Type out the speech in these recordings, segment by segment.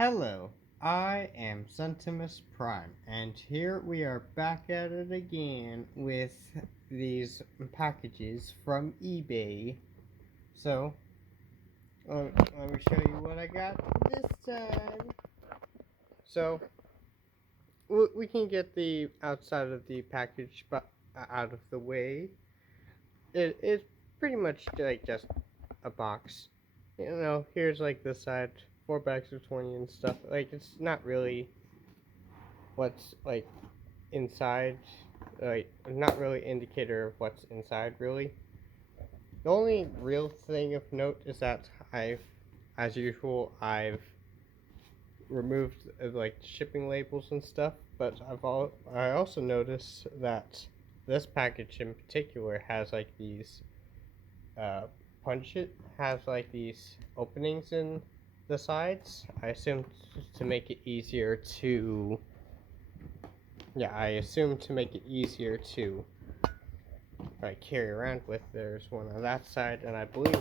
Hello, I am Sentimus Prime, and here we are back at it again with these packages from eBay. So, let me show you what I got this time. So, we can get the outside of the package out of the way. It's pretty much like just a box. Here's like the side, 4 bags of 20 and stuff. Like, it's not really what's like inside, like not really indicator of what's inside really. The only real thing of note is that as usual, I've removed like shipping labels and stuff, but I also noticed that this package in particular has like these uh, punch it has like these openings in the sides. I assume to make it easier to I assume to make it easier to carry around with. There's one on that side, and I believe,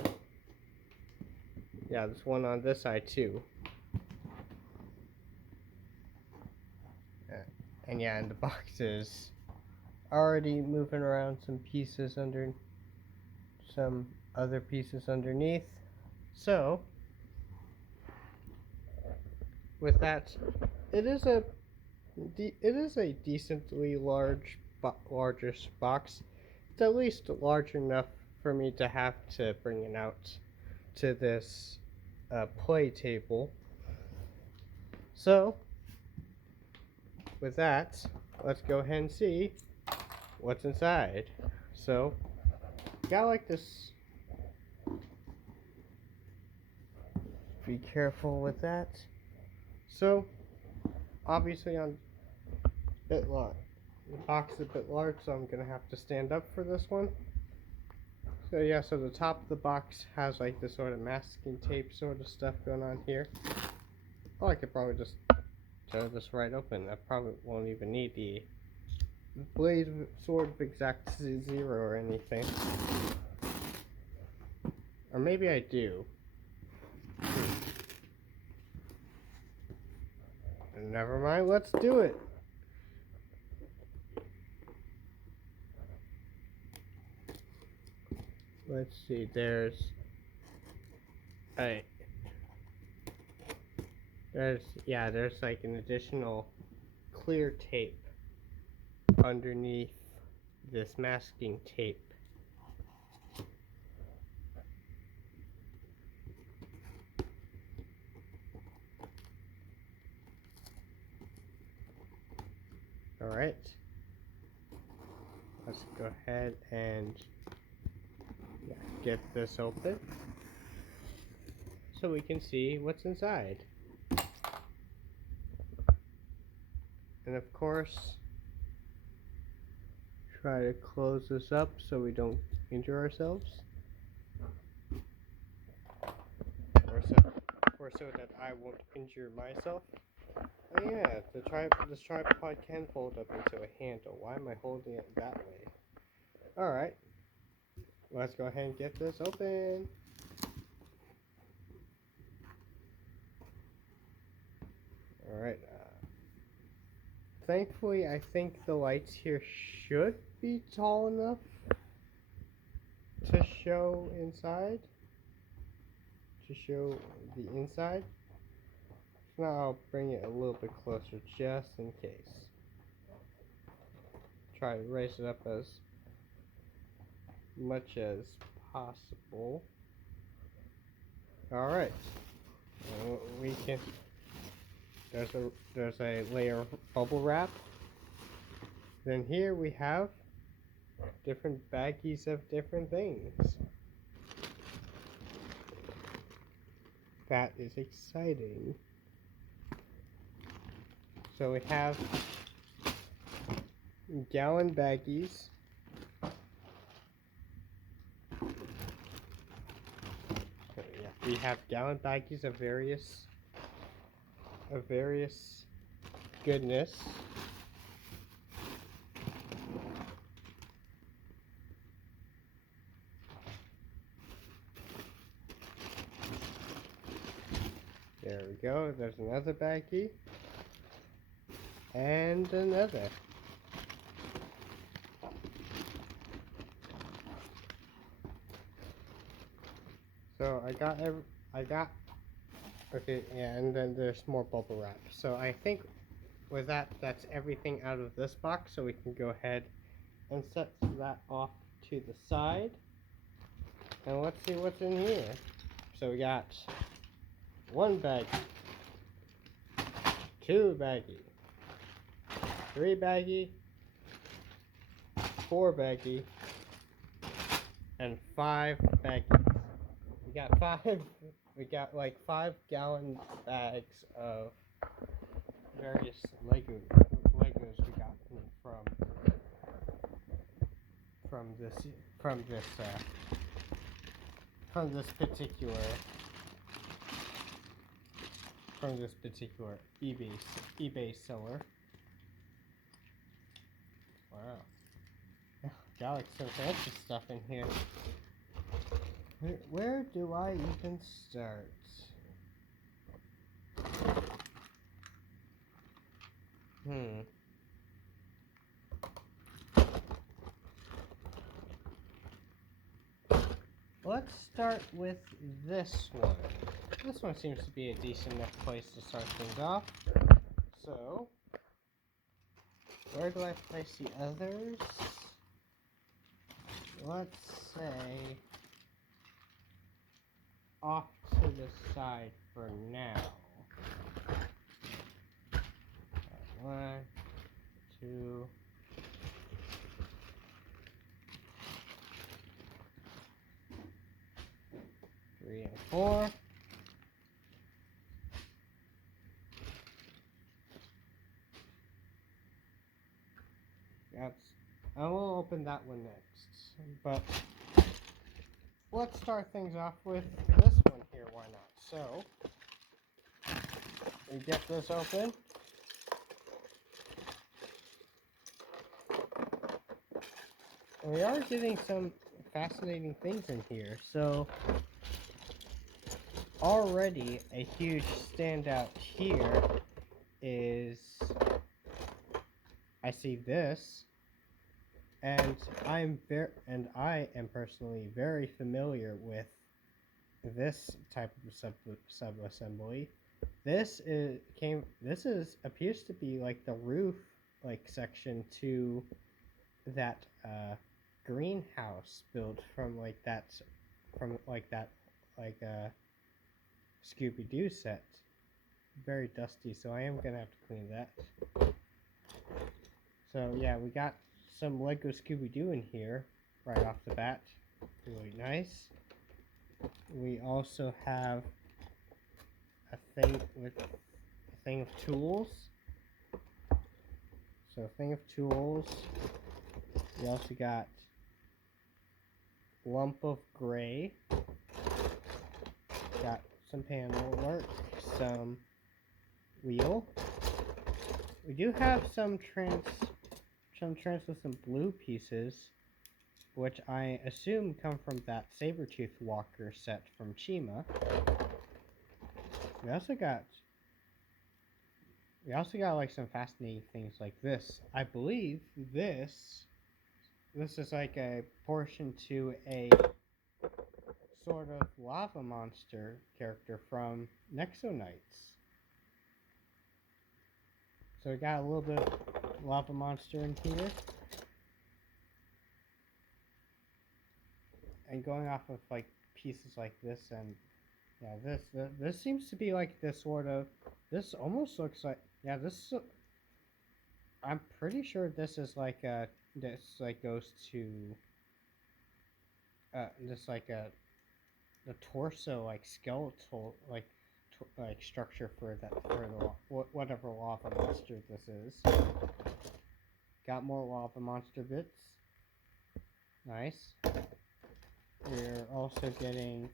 there's one on this side too. And the box is already moving around some other pieces underneath. So, with that, it is a decently largish box. It's at least large enough for me to have to bring it out to this play table. So, with that, let's go ahead and see what's inside. So, got like this. Be careful with that. So, obviously, on bit large. The box is a bit large, so I'm gonna have to stand up for this one. So the top of the box has like this sort of masking tape sort of stuff going on here. Oh, I could probably just tear this right open. I probably won't even need the blade sword of exact zero or anything. Or maybe I do. Never mind, let's do it. Let's see, there's like an additional clear tape underneath this masking tape. Alright, let's go ahead and get this open so we can see what's inside. And of course, try to close this up so we don't injure ourselves. Or so that I won't injure myself. Oh yeah, this tripod can fold up into a handle. Why am I holding it that way? Alright, let's go ahead and get this open. Alright, thankfully I think the lights here should be tall enough to show inside. To show the inside. Now I'll bring it a little bit closer just in case. Try to raise it up as much as possible. Alright. We can there's a layer of bubble wrap. Then here we have different baggies of different things. That is exciting. So we have gallon baggies. We have gallon baggies of various goodness. There we go. There's another baggie. And another. So I got, okay, yeah, and then there's more bubble wrap. So I think with that, that's everything out of this box. So we can go ahead and set that off to the side. And let's see what's in here. So we got one baggie, two baggie, three baggie, four baggie, and five baggies. We got like 5-gallon bags of various Legos we got from this particular eBay seller. Wow. Got like some fancy stuff in here. Where do I even start? Let's start with this one. This one seems to be a decent enough place to start things off. So, where do I place the others? Let's say off to the side for now. 1, 2, 3, and 4. I will open that one next, but let's start things off with this one here, why not? So, we get this open. We are getting some fascinating things in here. So, already a huge standout here is I see this, and I am personally very familiar with this type of sub-assembly. This appears to be like the roof section to that greenhouse built from that Scooby-Doo set. Very dusty, so I am gonna have to clean that. So yeah, we got some Lego Scooby-Doo in here right off the bat. Really nice. We also have a thing of tools. So a thing of tools. We also got lump of gray. Got some panel work, some wheel. We do have some translucent blue pieces, which I assume come from that Sabretooth Walker set from Chima. We also got like some fascinating things like this. I believe this is like a portion to a sort of lava monster character from Nexo Knights. So we got a little bit of lava monster in here. And going off of like pieces like this, and yeah, this seems to be like this sort of, this almost looks like, yeah, this, I'm pretty sure this is like a, this like goes to, this like a, the torso, like skeletal, like structure for that, for the, whatever lava monster this is. Got more lava monster bits. Nice. We're also getting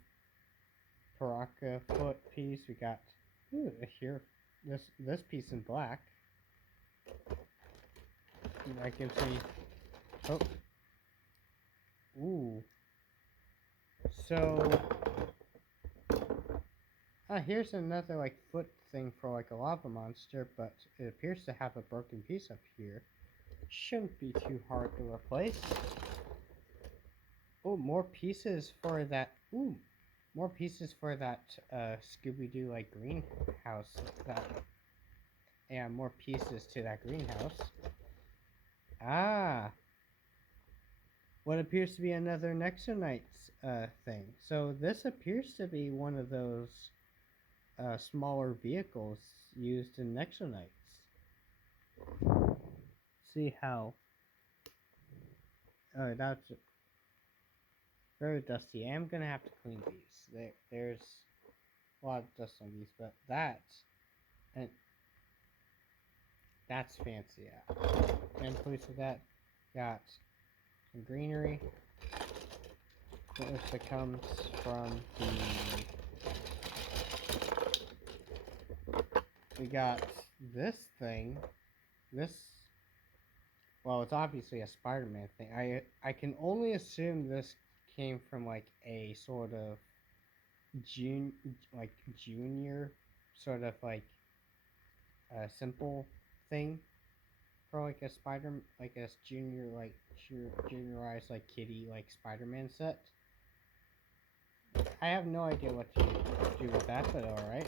Paraka foot piece. We got here this piece in black. And I can see. Oh. Ooh. So Here's another like foot thing for like a lava monster, but it appears to have a broken piece up here. Shouldn't be too hard to replace. Oh, more pieces for that. Ooh, more pieces for that Scooby-Doo like greenhouse. That, yeah, more pieces to that greenhouse. Ah, what appears to be another Nexonites thing. So this appears to be one of those smaller vehicles used in Nexonites. See how? Oh, that's very dusty. I'm gonna have to clean these. There's a lot of dust on these, but and that's fancy. Yeah. And place of that, got some greenery. This comes from the. We got this thing. This. Well, it's obviously a Spider-Man thing. I can only assume this came from like a sort of junior sort of like a simple thing for like a junior like juniorized like kitty like Spider-Man set. I have no idea what to do with that, but alright.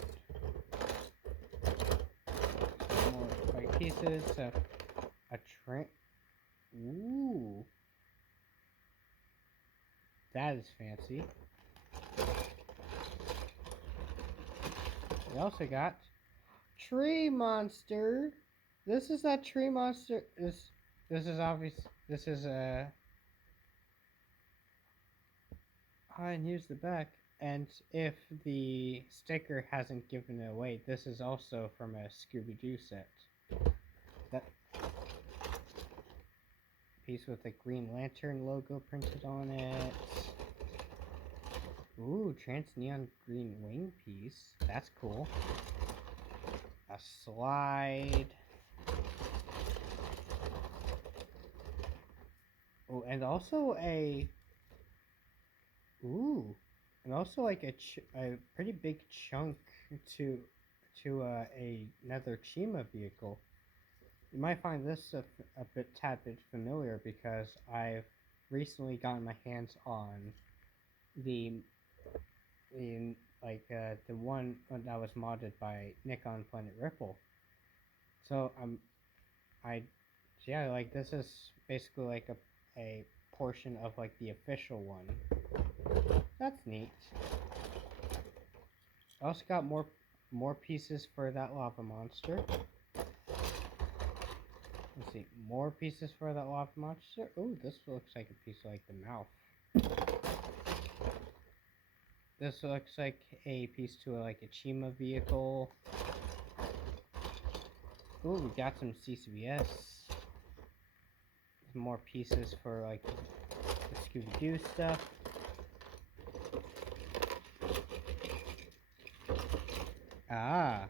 Some more like pieces of a train. Ooh. That is fancy. We also got Tree Monster. This is that Tree Monster. This is obvious. This is a. And here's the back. And if the sticker hasn't given it away, this is also from a Scooby-Doo set. That piece with the Green Lantern logo printed on it. Ooh, trans neon green wing piece. That's cool. A slide. Oh, and also a. Ooh, and also like a pretty big chunk to another Chima vehicle. You might find this a tad bit familiar because I've recently gotten my hands on the one that was modded by Nick on Planet Ripple. So yeah, like this is basically like a portion of like the official one. That's neat. I also got more pieces for that lava monster. Let's see, more pieces for that lava monster. Oh, this looks like a piece of like the mouth. This looks like a piece to like a Chima vehicle. Oh, we got some CCBS. Some more pieces for like the Scooby-Doo stuff. Ah,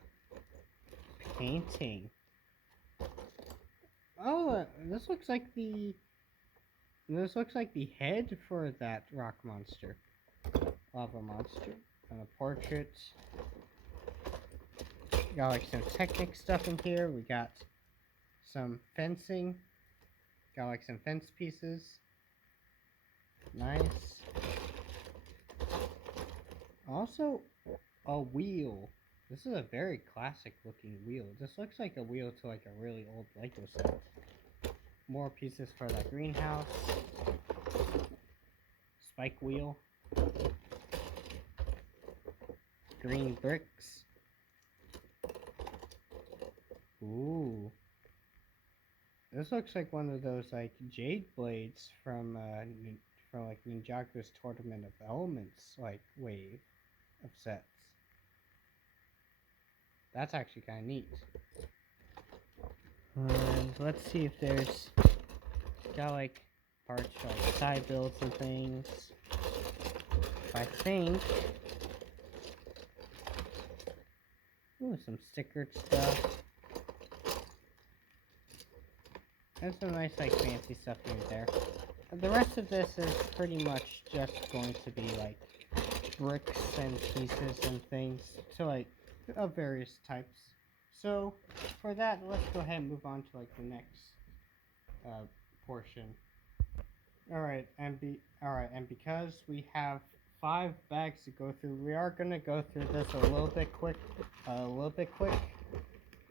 painting. Oh, this looks like the head for that rock monster, lava monster, and a portrait. We got like some Technic stuff in here. We got some fencing. Got like some fence pieces. Nice. Also, a wheel. This is a very classic looking wheel. This looks like a wheel to like a really old Lego set. More pieces for that greenhouse. Spike wheel. Green bricks. Ooh. This looks like one of those like jade blades from like Ninjago's Tournament of Elements like wave of sets. That's actually kind of neat. And let's see if there's got like parts for like side builds and things. I think. Ooh, some stickered stuff. There's some nice like fancy stuff in there. The rest of this is pretty much just going to be like bricks and pieces and things to like of various types. So for that, let's go ahead and move on to like the next portion. And because we have 5 bags to go through, we are gonna go through this a little bit quick.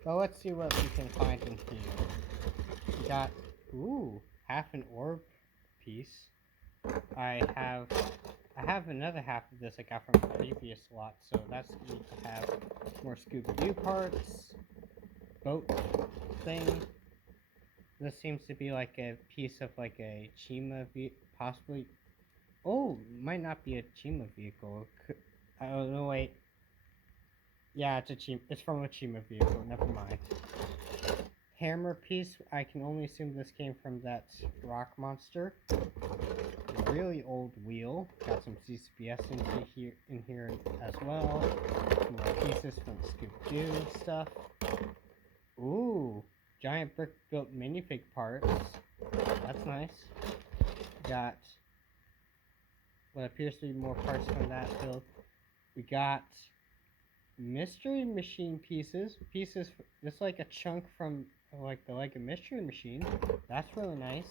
But let's see what we can find in here. We got half an orb piece. I have another half of this I got from a previous lot, so that's good to have more Scooby-Doo parts. Boat thing. This seems to be like a piece of like a Chima possibly. Oh, might not be a Chima vehicle. Oh no, wait. Yeah, it's from a Chima vehicle. Never mind. Hammer piece. I can only assume this came from that rock monster. Really old wheel. Got some CCBS in here as well. Some more pieces from Scooby-Doo stuff. Ooh, giant brick built minifig parts. That's nice. Got what appears to be more parts from that build. We got mystery machine pieces. Just like a chunk from like the Lego Mystery Machine. That's really nice.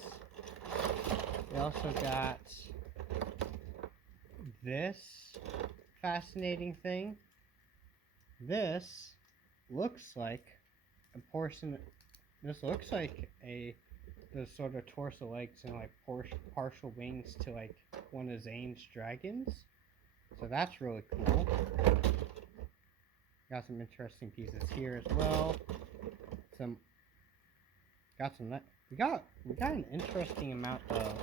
We also got this fascinating thing. This looks like a portion. This looks like the sort of torso legs and like partial wings to like one of Zane's dragons. So that's really cool. Got some interesting pieces here as well. We got an interesting amount of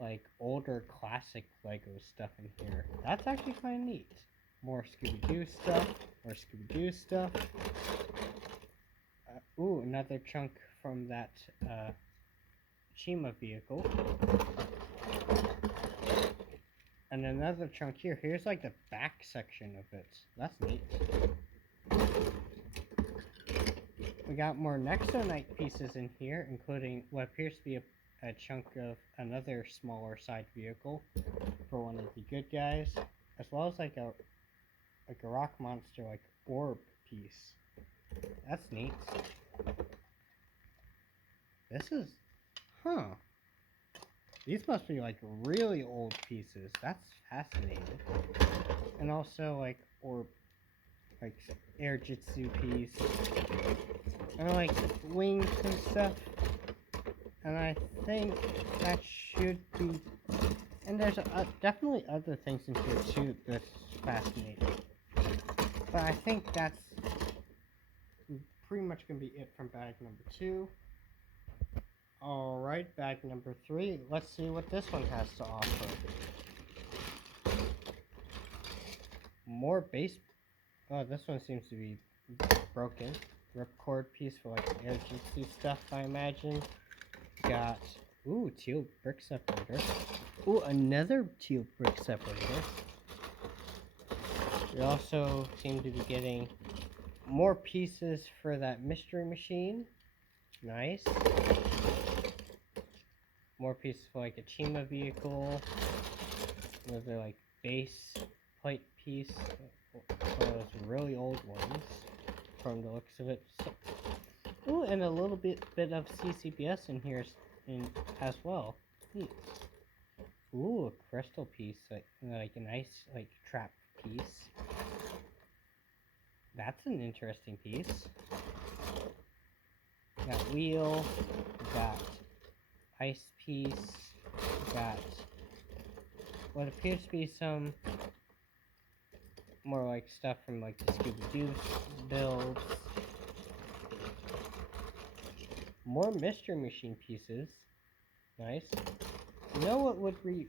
like older classic Lego stuff in here. That's actually kind of neat. More Scooby-Doo stuff. Another chunk from that Chima vehicle. And another chunk here. Here's like the back section of it. That's neat. We got more Nexo-Knight pieces in here, including what appears to be a chunk of another smaller side vehicle for one of the good guys, as well as like a rock monster like orb piece. That's neat. These must be like really old pieces. That's fascinating. And also like like air jitsu piece. And like wings and stuff. And I think that should be. And there's definitely other things in here too that's fascinating. But I think that's pretty much gonna be it from bag number 2. Alright, bag number 3. Let's see what this one has to offer. More base. Oh, this one seems to be broken. Ripcord piece for like agency stuff, I imagine. Got teal brick separator. Another teal brick separator. We also seem to be getting more pieces for that mystery machine. Nice. More pieces for like a Chima vehicle. Another like base plate piece. One of those really old ones from the looks of it. And a little bit of CCBS in here as well. Neat. A crystal piece, like a nice like trap piece. That's an interesting piece. Got wheel, got ice piece, got what appears to be some more like stuff from like the Scooby-Doo builds. More mystery machine pieces. Nice. You know what would be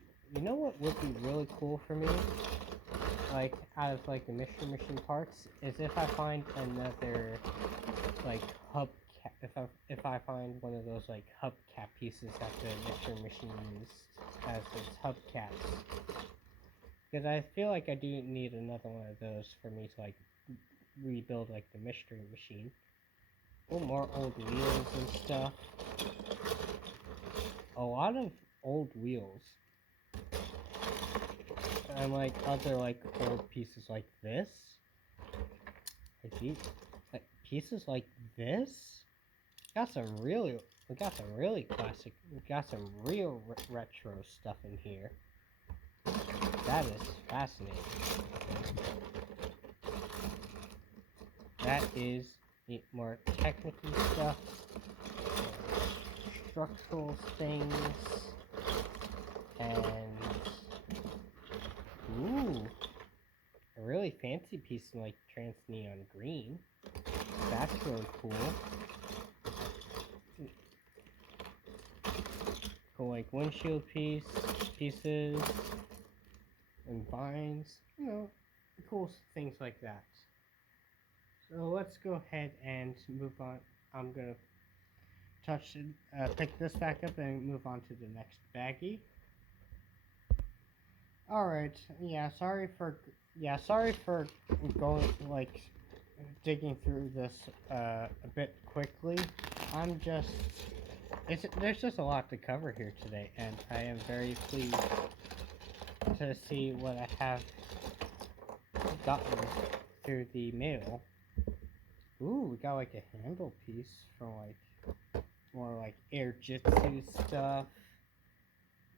really cool for me? Like out of like the mystery machine parts is if I find another like hubcap. If I find one of those like hubcap pieces that the mystery machine used as its hubcaps. Because I feel like I do need another one of those for me to like rebuild like the mystery machine. More old wheels and stuff. A lot of old wheels. and like other like old pieces like this. Like these, like pieces like this. We got some really classic. We got some real retro stuff in here. That is fascinating. That is the more technical stuff, structural things, and ooh, a really fancy piece in like trans neon green. That's really cool. Cool, like windshield pieces, and vines. You know, cool things like that. So let's go ahead and move on. I'm gonna pick this back up and move on to the next baggie. Alright, sorry for going, like, digging through this, a bit quickly. There's just a lot to cover here today, and I am very pleased to see what I have gotten through the mail. Ooh, we got, like, a handle piece for, like, more, like, air jitsu stuff.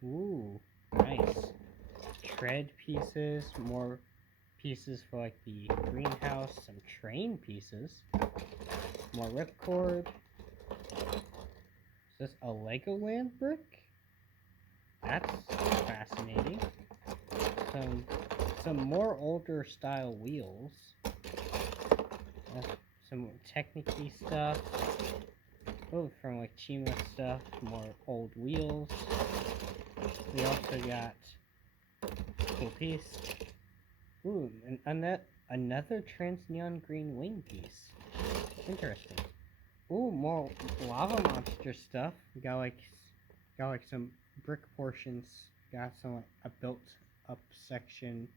Ooh, nice. Tread pieces, more pieces for like the greenhouse, some train pieces, more ripcord. Is this a Legoland brick? That's fascinating. Some more older style wheels. Some technical stuff. Oh, from like Chima stuff, more old wheels. We also got cool piece. Ooh, and another trans neon green wing piece. Interesting. Ooh, more lava monster stuff. We got like some brick portions. Got some like, a built up section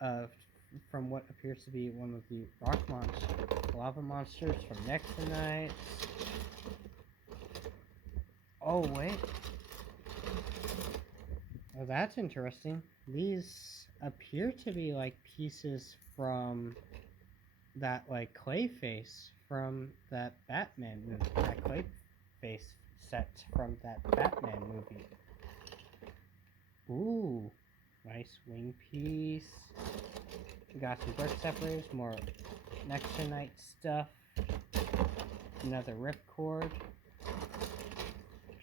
of from what appears to be one of the lava monsters from Nexonite. Oh wait. Oh, that's interesting. These appear to be like pieces from that like Clayface from that Batman movie. That Clayface set from that Batman movie. Ooh, nice wing piece. We got some brick separators, more Nexonite stuff. Another ripcord.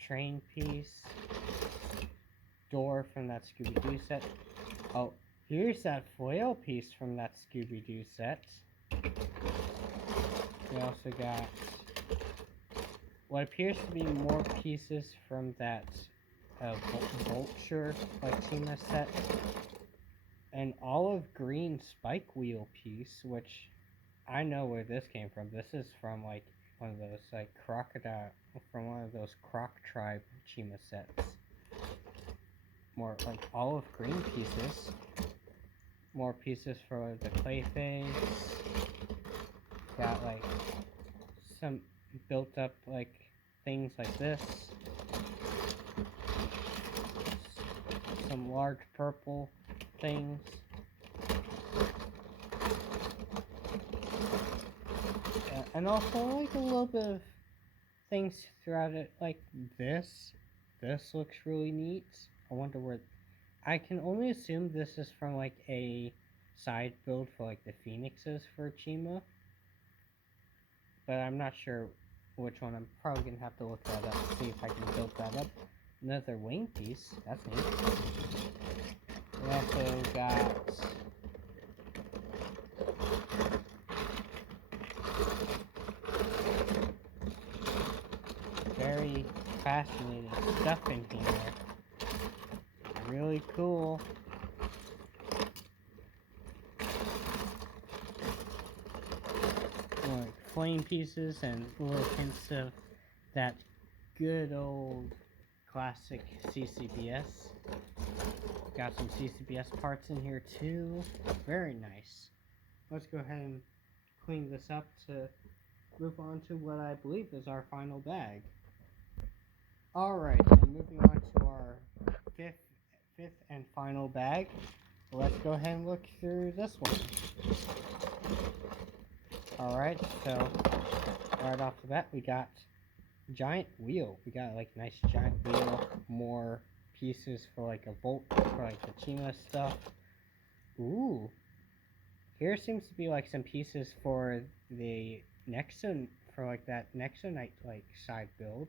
Train piece. Door from that Scooby-Doo set. Oh, here's that foil piece from that Scooby-Doo set. We also got what appears to be more pieces from that Vulture like Chima set. An olive green spike wheel piece, which I know where this came from. This is from like one of those like one of those Croc Tribe Chima sets. More like olive green pieces. More pieces for the Clayface. Got like some built up like things like this. Some large purple things. And also like a little bit of things throughout it like this. This looks really neat. I wonder where... I can only assume this is from like a side build for like the Phoenixes for Chima. But I'm not sure which one. I'm probably going to have to look that up to see if I can build that up. Another wing piece. That's neat. We also got... very fascinating stuff in here. Really cool. Like flame pieces and little hints of that good old classic CCBS. Got some CCBS parts in here too. Very nice. Let's go ahead and clean this up to move on to what I believe is our final bag. Alright, and moving on to our fifth and final bag. Let's go ahead and look through this one. Alright, so right off the bat we got giant wheel. We got like nice giant wheel, more pieces for like a Volt, for like the Chima stuff. Ooh. Here seems to be like some pieces for the Nexo, for like that Nexonite like side build.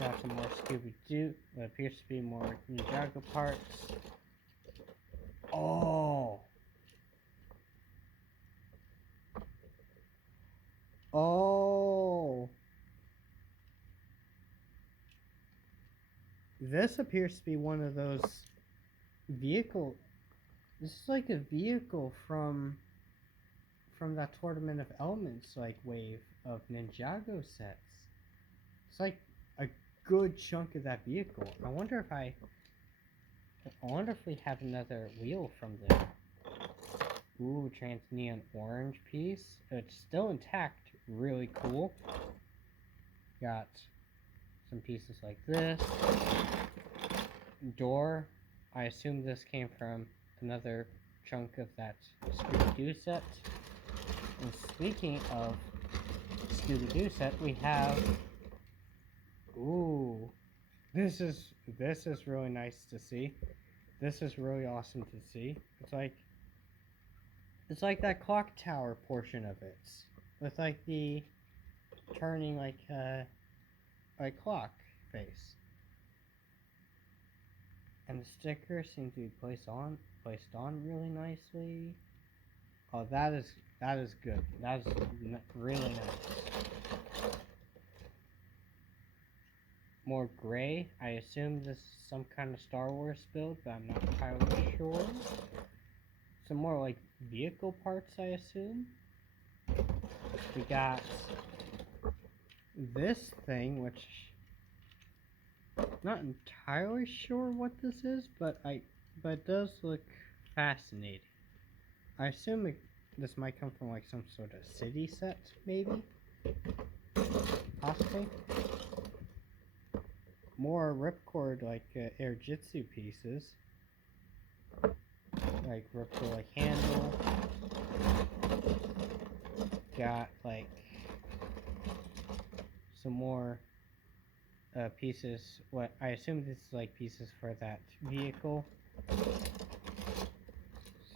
Got some more Scooby-Doo, what appears to be more Ninjago parts. Oh! Oh! This appears to be one of those vehicle. This is like a vehicle from that Tournament of Elements like wave of Ninjago sets. It's like a good chunk of that vehicle. I wonder if we have another wheel from there. Ooh, trans neon orange piece. It's still intact. Really cool. Got some pieces like this. Door. I assume this came from another chunk of that Scooby-Doo set. And speaking of Scooby-Doo set, we have... Ooh. This is really nice to see. This is really awesome to see. It's like that clock tower portion of it. With like the turning like clock face. And the stickers seem to be placed on really nicely. Oh, that is good. That is really nice. More gray. I assume this is some kind of Star Wars build, but I'm not entirely sure. Some more like vehicle parts, I assume. We got this thing, which not entirely sure what this is, but it does look fascinating. I assume this might come from like some sort of city set, maybe? Possibly. More Ripcord like Airjitsu pieces. Like Ripcord like handle. Got like some more pieces. What I assume this is like pieces for that vehicle.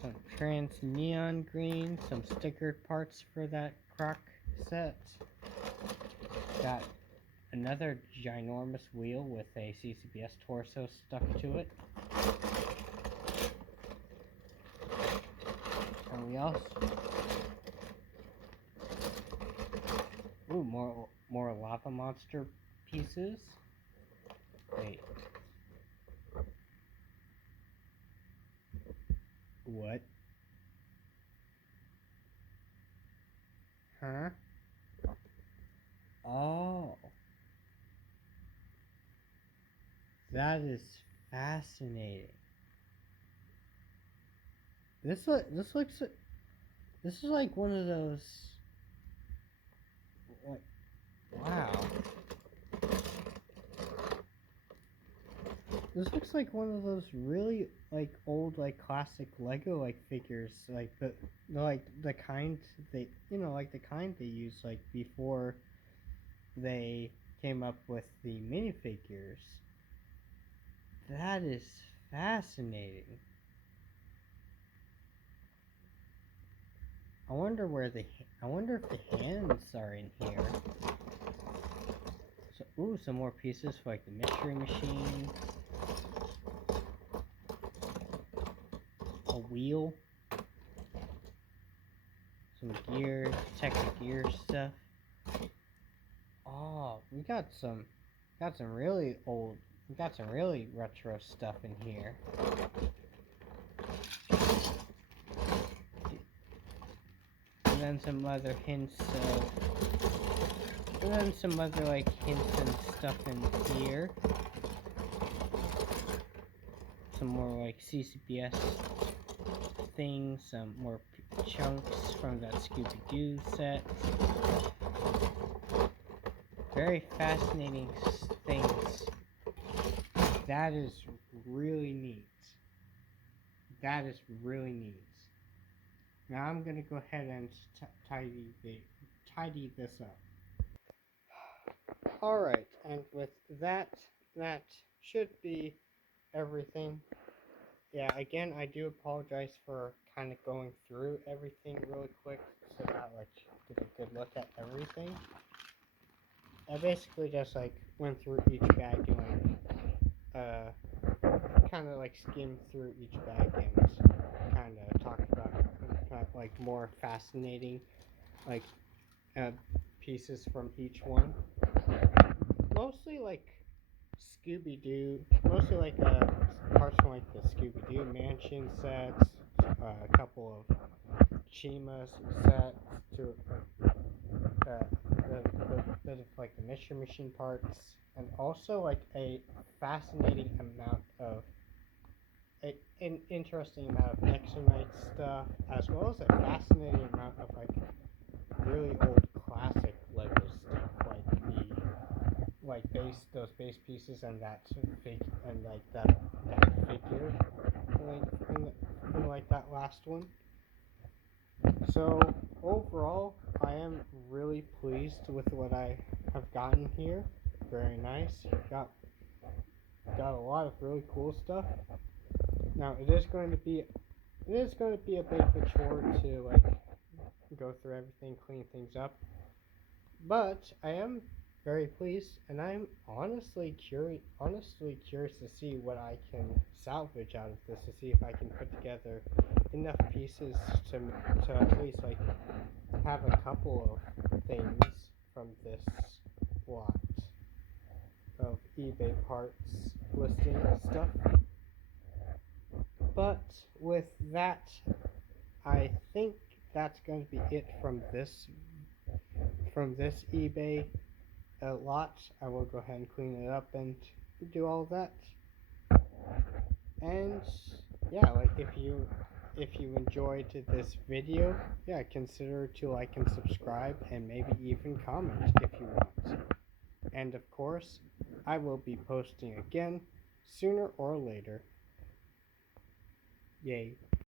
Some trans neon green, some stickered parts for that Croc set. Got another ginormous wheel with a CCBS torso stuck to it. And we also... Ooh, more lava monster pieces. Wait. What? Huh? Oh. That is fascinating. This is like one of those, like, wow. This looks like one of those really like old like classic Lego like figures, like the kind they like the kind they used like before they came up with the minifigures. That is fascinating. I wonder if the hands are in here. So, ooh, some more pieces for like the mystery machine. A wheel. Some gear, detective gear stuff. Oh, we got some really old, we got some really retro stuff in here. And then some other hints of, and then some other like hints and stuff in here. Some more like CCBS things, some more chunks from that Scooby-Doo set. Very fascinating things that is really neat. That is really neat. Now I'm gonna go ahead and tidy this up. Alright, and with that, that should be everything. Yeah, again, I do apologize for kind of going through everything really quick so that like get a good look at everything. I basically just like went through each bag and like kind of like skimmed through each bag and kind of talked about like more fascinating like pieces from each one. Mostly like Scooby-Doo, mostly like parts from like the Scooby-Doo mansion sets, a couple of Chima sets, to the bit of like the Mystery Machine parts, and also like a fascinating amount of an interesting amount of Nexonite stuff, as well as a fascinating amount of like really old classic Lego stuff, like those base pieces and that fig and like that figure, like in like that last one. So overall, I am really pleased with what I have gotten here. Very nice. Got a lot of really cool stuff. Now it is going to be a bit of a chore to like go through everything, clean things up. But I am very pleased, and I'm honestly curious to see what I can salvage out of this, to see if I can put together enough pieces to at least like have a couple of things from this lot of eBay parts listing stuff. But with that, I think that's going to be it from this eBay lot. I will go ahead and clean it up and do all of that. And yeah, like if you enjoyed this video, yeah, consider to like and subscribe and maybe even comment if you want. And of course, I will be posting again sooner or later. Yay.